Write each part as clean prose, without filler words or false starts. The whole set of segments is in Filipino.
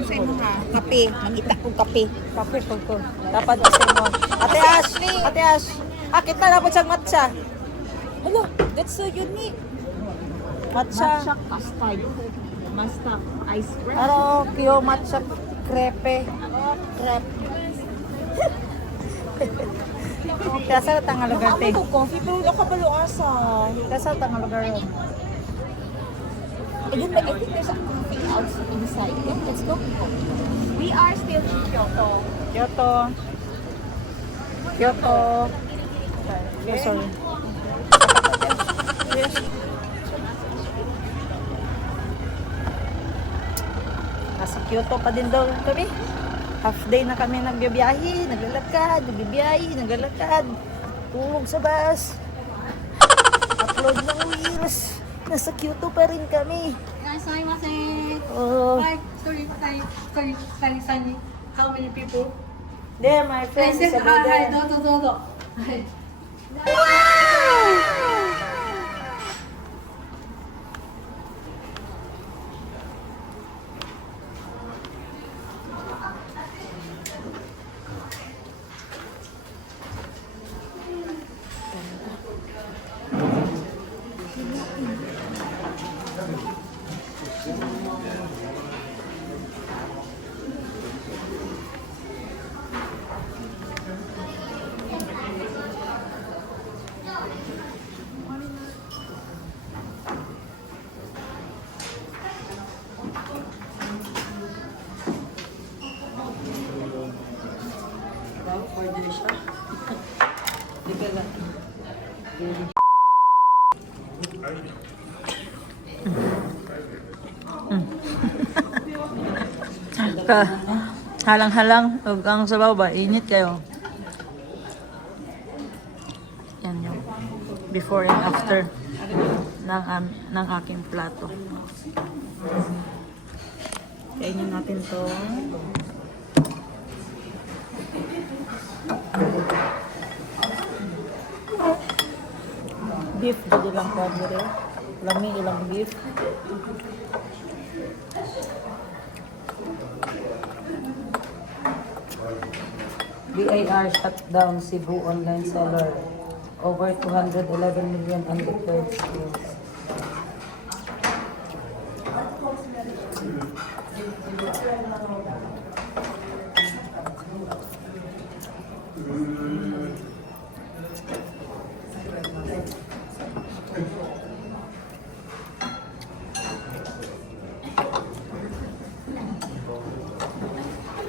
Ang sa imo ha. Kape. Nakita kong kape. Kape ko. Dapat kasi mo. Ate Ash. Kita na po siyang matcha. Hello, that's so unique. Matcha. Matcha custard. Matcha ice cream. Aro, kyo matcha crepe. Crepe. Kasa tanga lugar te. Ako coffee pero wala ka balo asa. Kasa tanga lugar yun. Ayun ba, I think there's a coffee outside inside. Yeah, let's go. We are still in Kyoto. Kyoto. Oh, sorry. Nasa Kyoto pa din daw kami. Half day na kami nagbibiyahe, naglalakad, naglalakad. Tulog sa bus. Upload ng wheels. Nasa Kyoto pa rin kami. Oh. How many people? There, my I friends. said hi, hi, do. Halang-halang, ug ang sabaw ba, init kayo. Yan yung before and after ng aking plato. Kainin natin to. Beef, jadi lang po dire. Lami ilang beef. BIR shut down Cebu online seller. Over 211 million undeclared sales.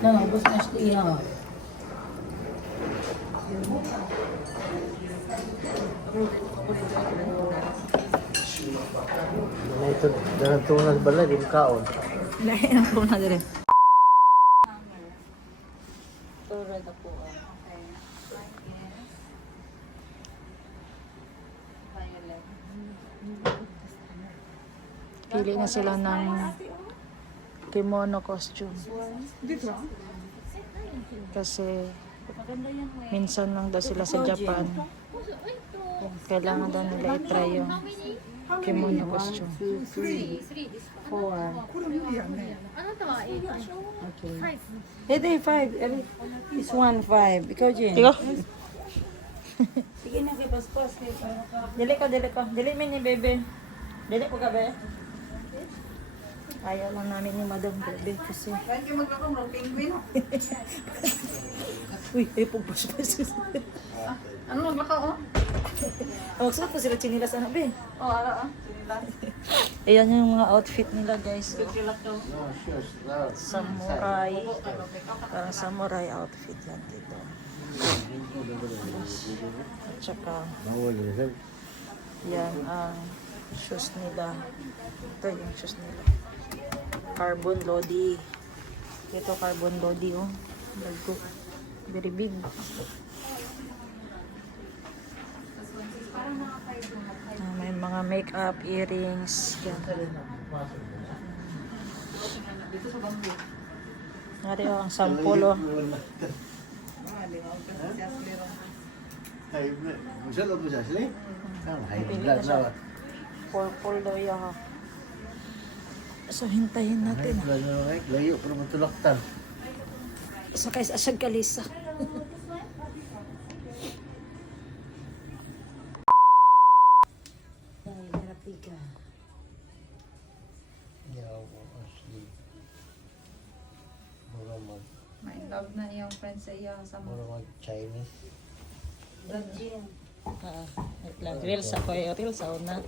Ubos na siya. Ito, dalang tunas bala, di kaon. Lain ang po na dire. Pili na sila ng kimono costume. Kasi minsan lang daw sila sa Japan. Kailangan daw nila i-try yung kimono costume. 4. Okay. Ito 5. It's 1-5. Ikaw, Jen. Tigo. Sige na kay Paspas. Dili ko. Dili min ni bebe. Dili po ka be. Ayaw lang namin ni Madam Bebe kasi. Saan kayo magkakong ng penguin? Uy, ay pagpaspas. Ano maglakaw? Magsuot po sila chinilas ano be. Oh, ala ah. Ayan yung mga outfit nila guys. Samurai. Parang samurai outfit yan dito. At saka yan ang shoes nila. Ito yung shoes nila. Carbon Lodi. Ito carbon Lodi oh. Bago. Very big. May mga makeup, earrings. Yan. Nari oh, ang sample oh. Pili na siya. Purple daw yan ha. So, hintayin natin. Layo, pero matulaktan. Sakay sa asyag kalisa. Ay, harapi ka. Yaw, asli. Mura mag, May love na yung friend sa iyo. mura mag Chinese. Wait lang. Reels ako eh. Reels ako na.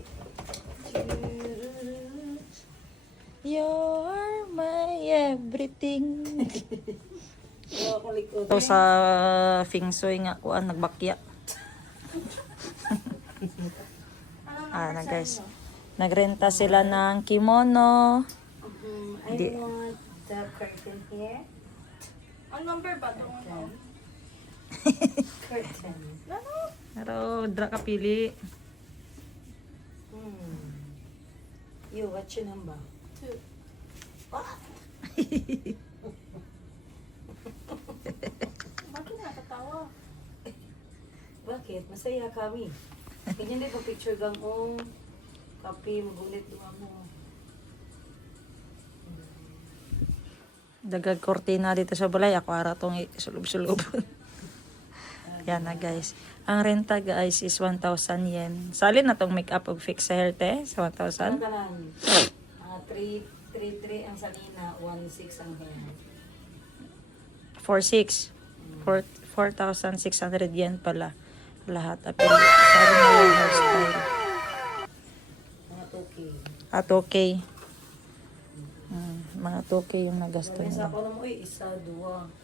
You're my everything. So, sa Feng Shui nga kuan nagbakya. Na guys. Nagrenta sila ng kimono. Di, want the curtain here. Ang number ba doon? Curtain. pero dra ka pili. You, what's your number? 2. Bakit nakatawa? Bakit? Masaya kami. Ganyan din pag picture gang kape, magulit doon mo. Dagag kortina dito sa balay. Ako ara tong sulub-sulub. Yan na guys. Ang renta guys is 1,000 yen. Salin na tong make-up og fix sa hair te sa 1,000. Kalan, 3 ang salina, 1,600 ang hair. 4,600. 4,600 yen pala. Lahat. Apil. Sabi na yung hairstyle. Mga 2K. At okay. Mga 2K yung nagasto Sa nila. ako na mo isa, 2.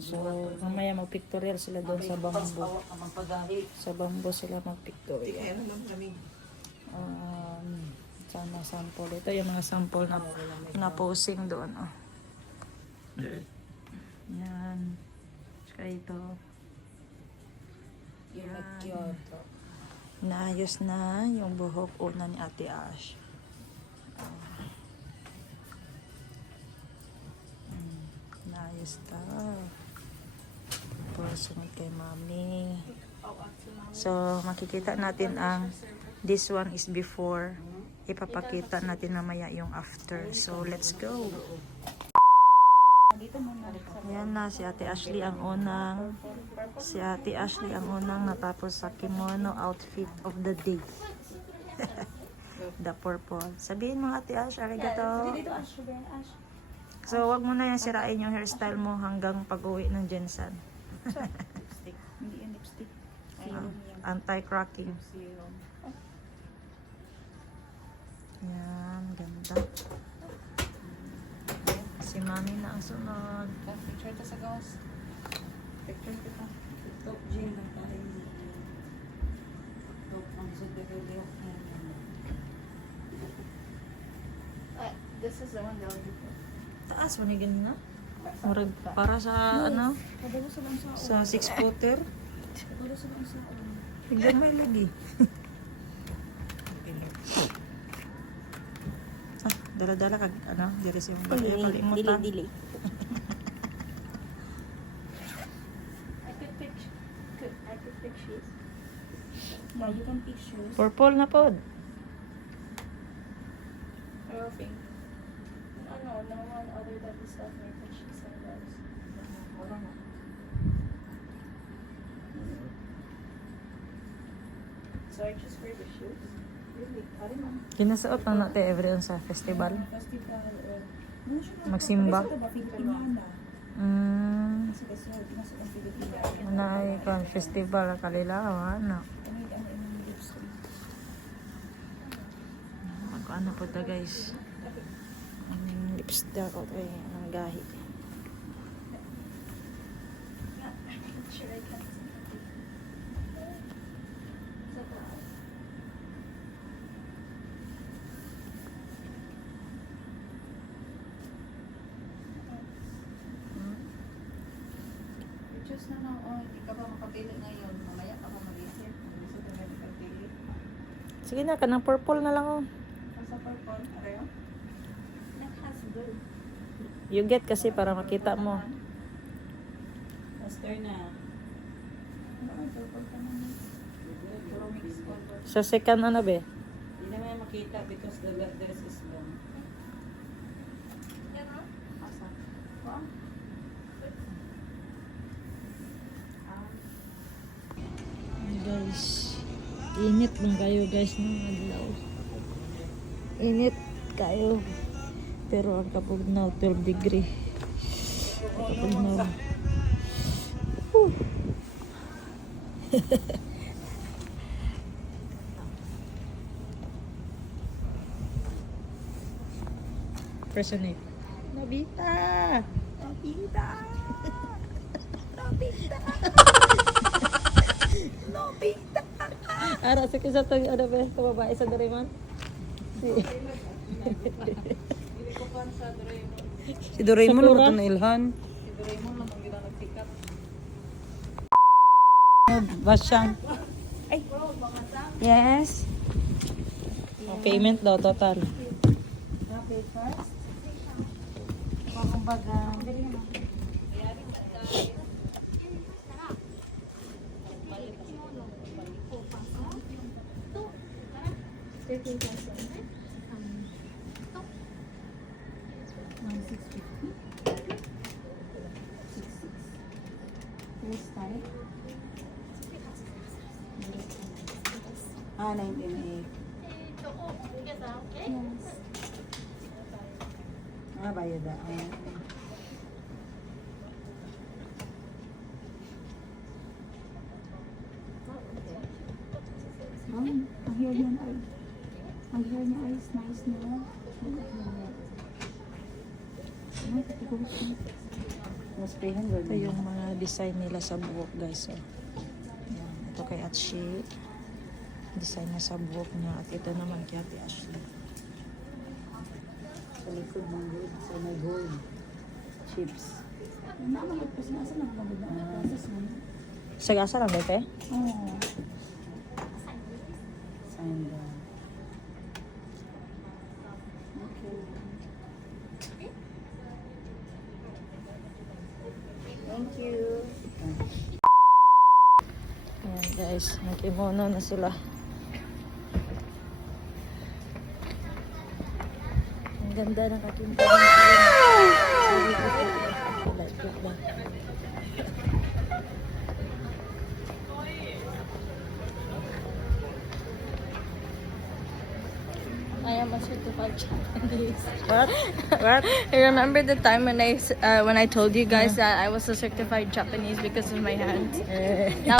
So, mamaya mag-pictorial sila doon sa bambo. Magpagalit. Sa bambo sila mag-pictorial. Sana sample. Ito yung mga sample na posing doon. Oh. Yan. Saka ito. Yung Kyoto. Naayos na yung buhok una ni Ate Ash. Naayos ta. Tapos sunod kay Mami. So, makikita natin ang this one is before. Ipapakita natin mamaya yung after. So, let's go. Yan na, si Ate Ashley ang unang natapos sa kimono outfit of the day. The purple. Sabihin mo Ate Ash, arigato. Dito, Ash. Ash. So, wag mo na yan sirain yung hairstyle mo hanggang pag-uwi ng Jensen. Lipstick. Hindi yung lipstick. Anti-cracking. Yan, ganda. Si Mami na ang sunod. Picture to sa ghost. Picture kita. Top J lang tayo. Top ang super-video. This is the one that I'll do. Taas, manigin na. Murag para sa ano? Padalo sa lang sa Sa 6-footer. Padalo sa lang sa Tignan may lagi. Dala-dala kag ano, diri sa yung bagay kalimutan. Dili. I could pick shoes. Yeah, you can pick shoes. Purple na pod. Or pink. No one other than this stuff may pick shoes and those. So I just wear the shoes. Really? I don't know. Ginasuot na natin everyone sa festival. Festival. Magsimba. Ito ba Filipiniana? Mm. Kasi pinasok ang Filipiniana. Unay kan festival kalilaw ano. Ano yung lipstick? Ano po ta guys. Ang lipstick ako ay ang gahi. Sure, I can't see. Sa taas. Choose na lang. Oh, hindi ka ba makapili ngayon? Mamaya ka ba mag-isip? Gusto ka na makapili? Sige na, kanang purple na lang oh. Sa purple, pareho? That has blue. You get kasi para makita mo. Master na. Ano ang purple ka naman? Puro mixed color. Sa second ano be? Hindi naman makita because the dress is long. guys. Init lang kayo guys ng adlaw. Init kayo. Pero ang kapugnaw 12 degree. Kapugnaw. Personate. Nobita! Nobita! Nobita! Nobita! Ara, sa kisa to, ano ba, kababae sa Doraemon? Si Doraemon Sakura? naman ito na ilhan. Basyang. Yes. Payment daw, total. Okay, first. Kumbaga. Ah, 19.8. Ah, bayad na. Ang hair niya ay nice nila. Mas payhan ba? Ito yung mga design nila sa buhok guys. So, yan. Ito kay Atshi. Design na sa buhok niya. At ito naman kay Ate Ashley. Sa likod ng gold. So may gold. Chips. Sagasa lang dito eh? Sanda. Thank you. Ayan guys, nag-kimono na sila. Ang ganda ng aking I am a certified Japanese. What? What? I remember the time when I told you guys that I was a certified Japanese because of my hands. Now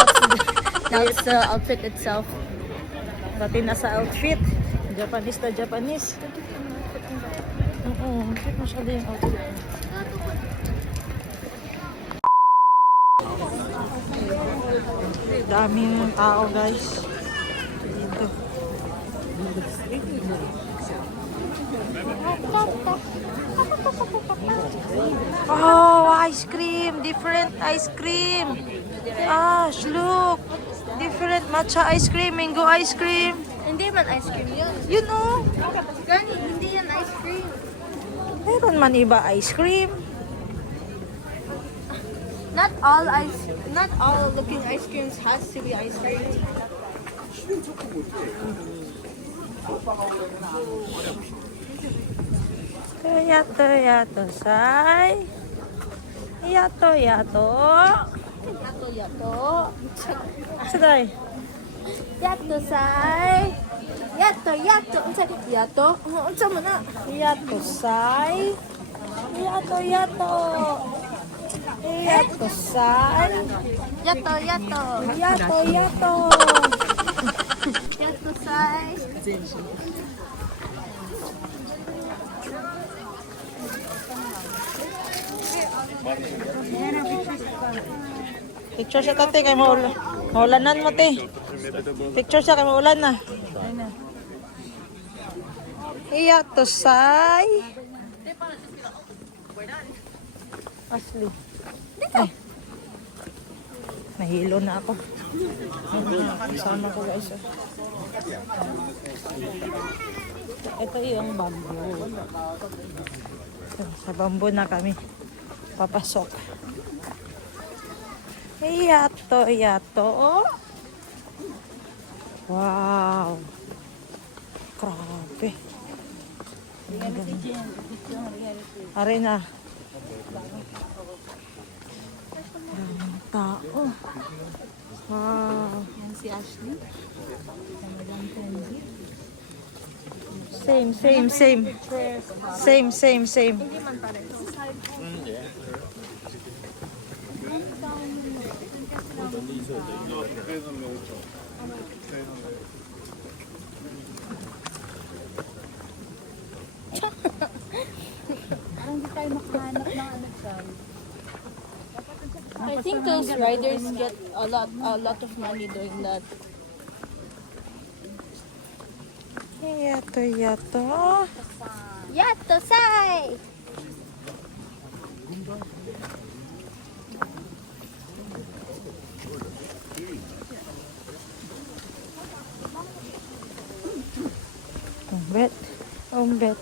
it's the outfit itself. Pati na sa outfit. Japanese na Japanese. Oo, cute masyado yung outfit. Daming tao guys. Dito. Oh, ice cream! Different ice cream! Ash, look! Different matcha ice cream, mango ice cream. Hindi man ice cream yun. You know, Gani, hindi yan ice cream. meron man iba ice cream. Not all looking ice creams has to be ice cream. Yato, yato, say. Yato, yato. Yato. Saday. Yato, say. Yato. Yato. Unsa mo na? Yato, say. Yato, yato. Yato, say. Yato. Yato, yato. Yato, say. Picture siya tate kay maulanan mo te. Picture siya kay maulan na. Yato, say. Asli. Ay. Nahilo na ako. Kasama ko guys. Ito yung bamboo. Sa bamboo na kami papasok. Yato, yato. Wow. Grabe. Ang ganda. Are na. Daming tao. Wow. Yan si Ashley. Madam Kenzie. Same. Same. Parang hindi tayo makahanap ng ano dyan. I think those riders get a lot of money doing that. Yato. Yato sai. Umbet. Umbet.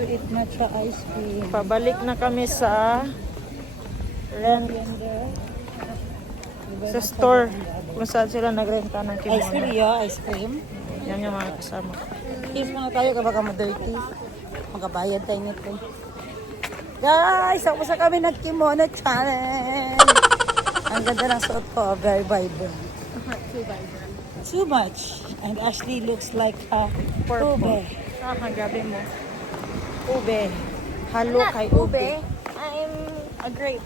To eat matcha ice cream. Pabalik na kami sa rent sa store kung saan sila nagrenta ng Ice cream, kimono. yeah, ice cream. Yan yung mga kasama. Kiss muna tayo kapag ma-dirty. Magabayad tayo nito. Guys, ako sa kami ng kimono challenge. Ang ganda ng suot ko, very vibrant. Too much. And Ashley looks like a ube. Gabi mo. Ube. Halo kay ube. I'm a grape.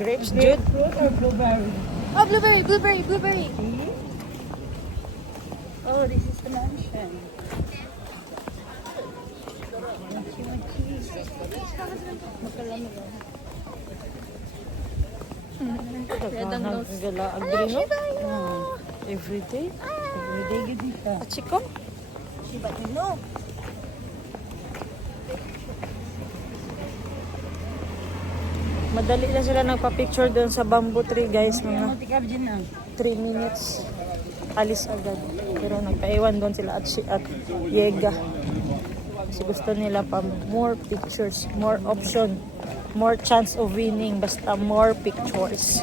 Grapes, dude. Fruit or blueberry? Oh, blueberry. Oh, this is the mansion. Red ang nose. Everyday. Everyday gid ka. Chiko? Shiba no. Madali na sila nagpa-picture doon sa bamboo tree, guys. Mga Tikab din na. 3 minutes. Alis agad. Pero nagpaiwan doon sila at Yega. Kasi gusto nila pa more pictures, more option, more chance of winning. Basta more pictures.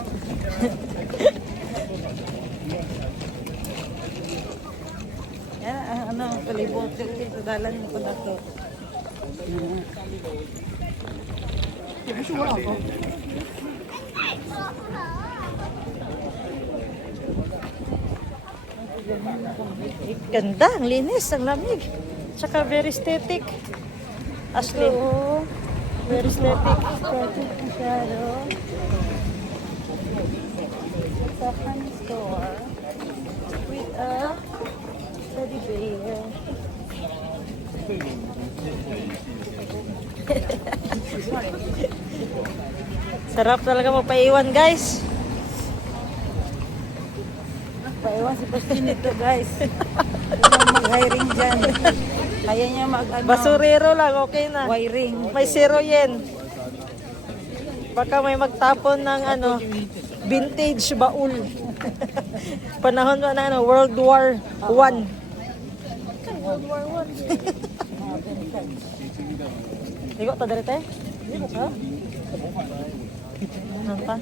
Yan, ano, palibot dito dalan ko na to. Ganda, ang linis, ang lamig. Tsaka very aesthetic. Ashley. Very aesthetic. Second store with a teddy bear. Sarap talaga magpaiwan, guys. Paiwan si Pastor nito, guys. Kung mag-hiring dyan. Kaya niya Basurero lang, okay na. wiring. May 0 yen. Baka may magtapon ng vintage baul. Panahon ba na World War I. Ligo ta dere te? Ligo ka? Nanta?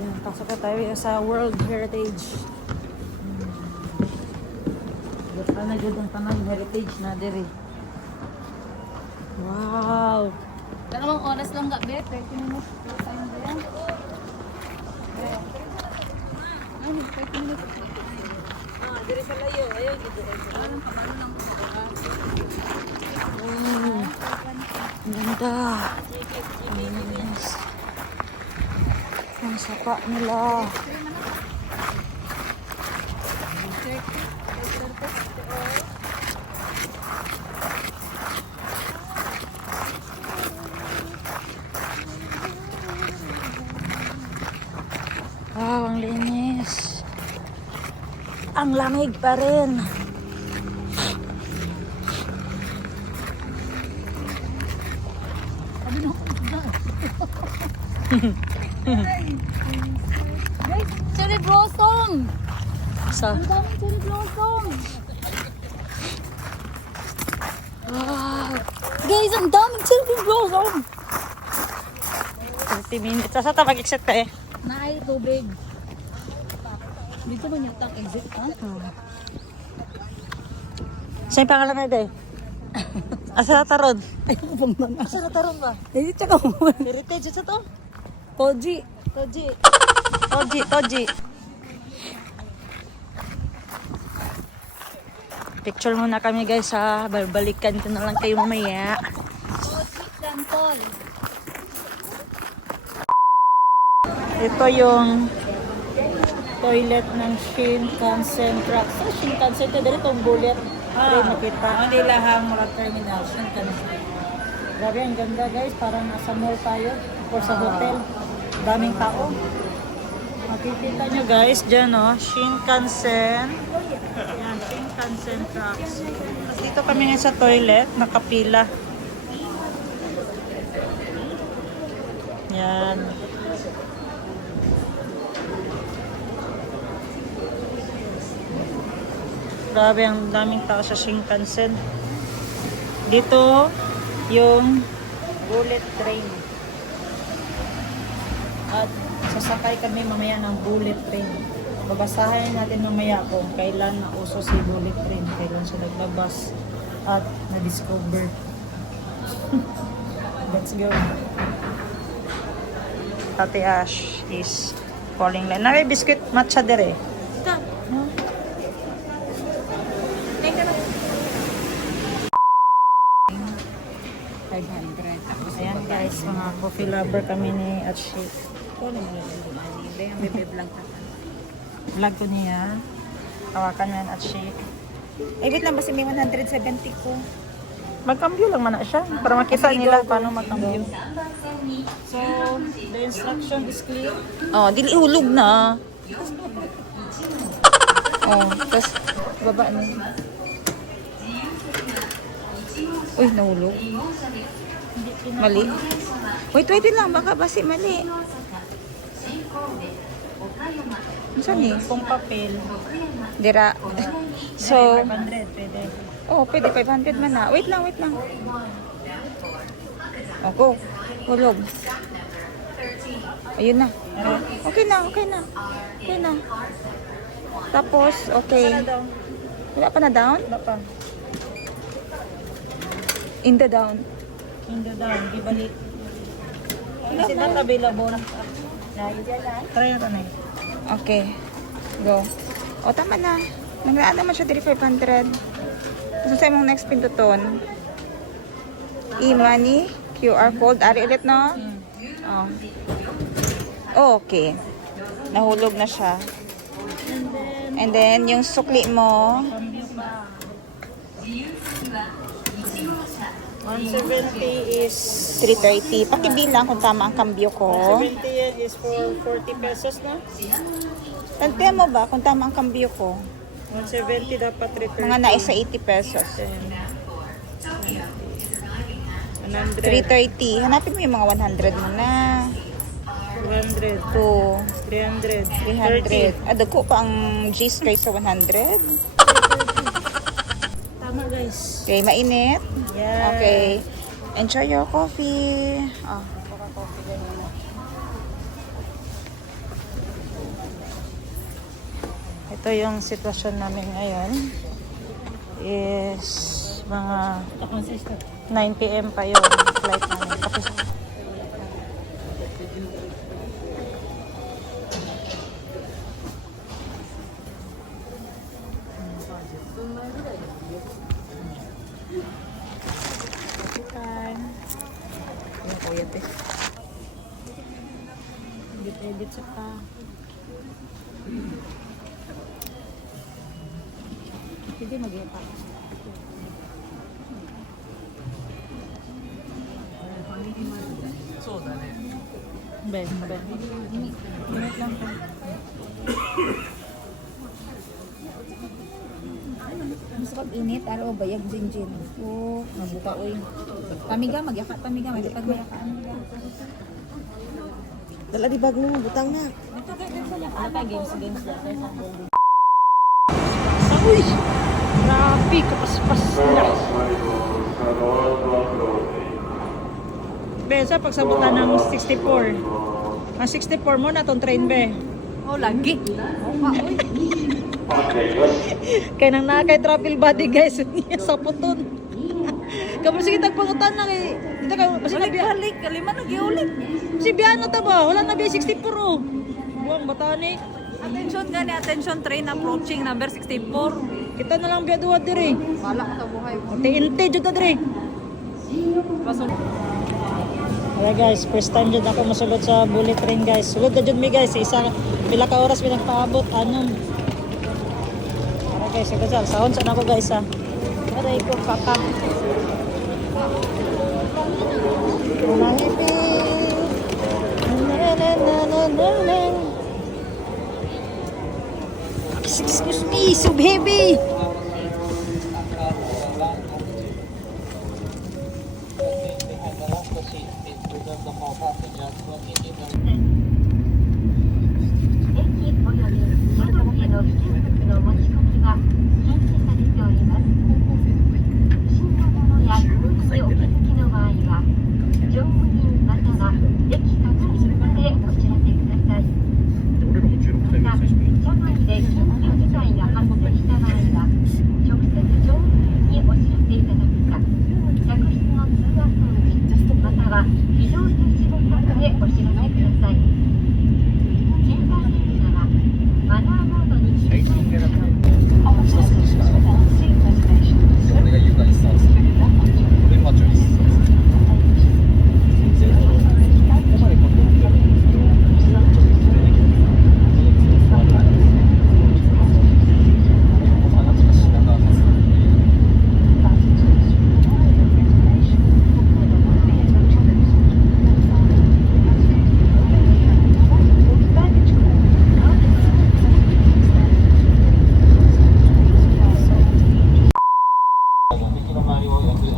Yan, pasok na tayo sa World Heritage. Basta na dyan ang tanang heritage na diri. Wow! Dalawang oras lang gabi, 30 minutes. Saan ba yan? Ay, 30 minutes. Diri sa layo, ayaw dito. Ang ganda! Ang linis. Ang sapa nila. Wow, ang linis. Ang lamig pa rin. Cherry blossom! Sa Ang daming cherry blossom. Wow. Guys, ang daming cherry blossom. 30 minutes. Asa ta mag-exit ka eh? Naay tubig. Dito ba niya tang exit ha? Saan yung pangalan na day? Asa na taron? Ay, bang mga. Asa na taron ba? Dito tsaka mo. Heritage sa to? Koji. Toji. Picture muna kami guys ha. Balikan ko na lang kayo mamaya. Koji Temple. Ito yung toilet ng Shinkansen truck. Sa Shinkansen, ito dito itong bullet. Train nakita. Hindi lahang mura terminal. Shinkansen. Grabe, ang ganda guys. Parang nasa mall tayo. O sa hotel. Daming tao. Makikita nyo guys, dyan o. Shinkansen. Yan, Shinkansen trucks. Tapos dito kami ngayon sa toilet. Nakapila. Yan. Grabe, ang daming tao sa Shinkansen. Dito, yung bullet train. At sasakay kami mamaya ng bullet train. Babasahin natin mamaya kung kailan nauso si bullet train. Kailan siya naglabas at na-discover. Let's go. Ate Ash is calling line. May biscuit matcha dire. Ayan guys, mga coffee lover kami ni Atshi. Vlog ko niya. Tawakan niya ni Atshi. Wait lang kasi may 170 ko. Magkambyo lang man na siya. Para makita nila paano magkambyo. So, the instruction is clear. Oh, dili hulog na. Oh, tapos baba na. Uy, nahulog. Mali. Wait lang. Baka basi mali. Saan eh? Kung papel, Dira. So, 500 pwede. oh, pwede 500 man na. Wait lang. Oh, go. Hulog. Ayun na. Okay na. Tapos, okay. Wala pa na down? Wala pa. In the down. Hindi down, ibalik. Is it not available? Try natin eh. Okay. Go. O, tama na. Naglaan naman siya diri 500. Tapos sa mong next pinduton. E-money, QR code. Ari ulit, no? Oh. Okay. Nahulog na siya. And then, yung sukli mo, 170 is 330. Pakibilang kung tama ang kambyo ko. 70 yan is for 40 pesos na. Tantiyan mo ba kung tama ang kambyo ko? 170 dapat 330. Mga naisa 80 pesos. 100. 330. Hanapin mo yung mga 100 mo na. 200. 2, 300. 300. Dagko pa ang G's kaysa 100. Tama guys. Okay, mainit. Yeah. Okay. Enjoy your coffee. Oh, para coffee ganun. Ito yung sitwasyon namin ngayon. Is mga 9 PM pa yung flight namin. Tapos time. Yung kuya te. Edit sa pa. Hindi mag-ipa. Ben. Minute lang po. Mas pag-init, araw bayag jinjin. Oh, mabuka oy. Pamiga, magyaka pamiga, may pagmayakaan. Dala di bag mo, butang na. Ito, games. Games. Uy! Grabe, kapaspas na. Be, sa pagsabutan ng 64. Ang 64 mo na tong train, be. Oh, lagi. Kaya nang nakay travel body, guys. Sa puton. Kapag sige tagpangutan na kay... Ito ka, basta na biya. Balik, kalima nag-iulit. Si biya na ta ba? Wala na biya 64, oh. Buwang batani. Attention gani, attention train approaching number 64. Kita na lang biya duwa diri. Wala ka buhay mo. Ante-ante jud ta diri. Alright guys, first time jud ako masulod sa bullet train guys. Sulod na jud mi guys, isa pila ka oras mi nagpaabot anon. Alright guys, ito sa sahon sa nako guys ha. Aray ko kaka. Mangipi. Na na na na na na. Excuse me, so heavy.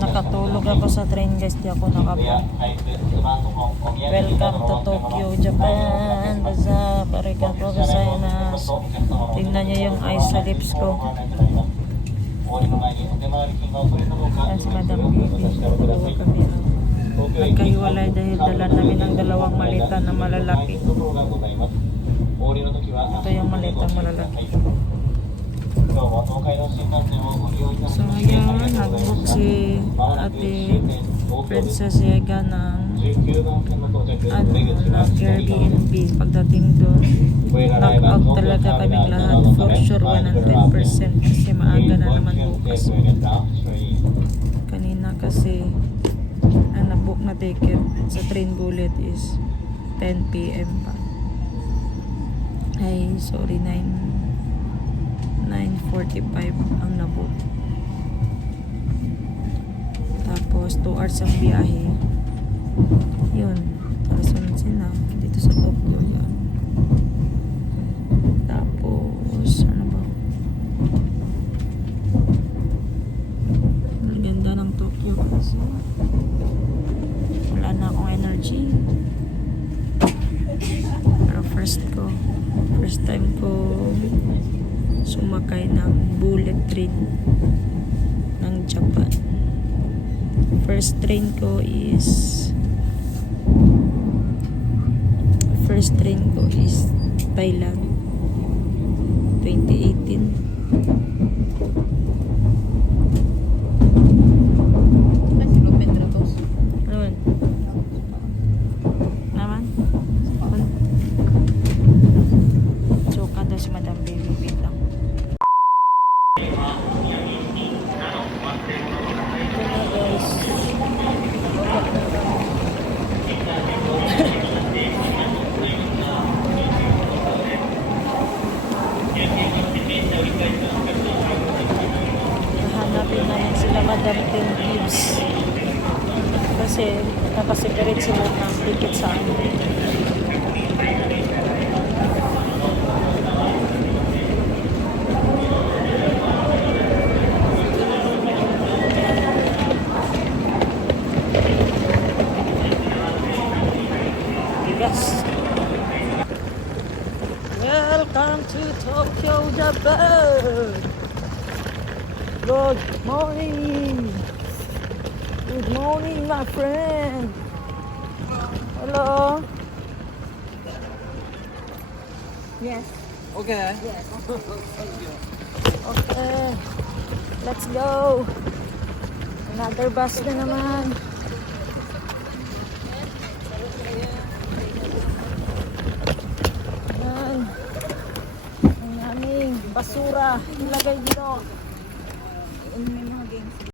Nakatulog ako sa train guys, di ako nakabang. Welcome to Tokyo, Japan. Baza, parikan po Gozaimasu. Tingnan nyo yung eyes sa lips ko. Yan si Madam Bibi. Tulog kami. Nagkahiwalay dahil dala namin ang dalawang malita na malalaki. Ito yung malitang malalaki. So ngayon, nag-book si Ate Princess Yega ng Airbnb. Pagdating doon, knock-out talaga kaming lahat. For sure, 100% kasi maaga na naman bukas. Kanina kasi ang nag-book na ticket sa train bullet is 10 PM pa. Ay, sorry, 9:45 ang nabook. Tapos 2 hours ang biyahe. Yun, nakasunod sila dito sa Tokyo yan. Tapos ano ba, ang ganda ng Tokyo kasi wala na akong energy. Pero first time ko sumakay ng bullet train ng Japan. First train ko is Thailand 2018. Ayun. Naman? Suka daw si Madam Baby. Wait lang. Hanapin namin sila Madam Ten Gibbs kasi nakaseparate sila ng ticket sa amin. Welcome to Tokyo, Japan. Good morning. Good morning, my friend. Hello. Yes. Okay. Okay. Let's go. Another bus na naman. Yan. Ang aming basura ilagay dito.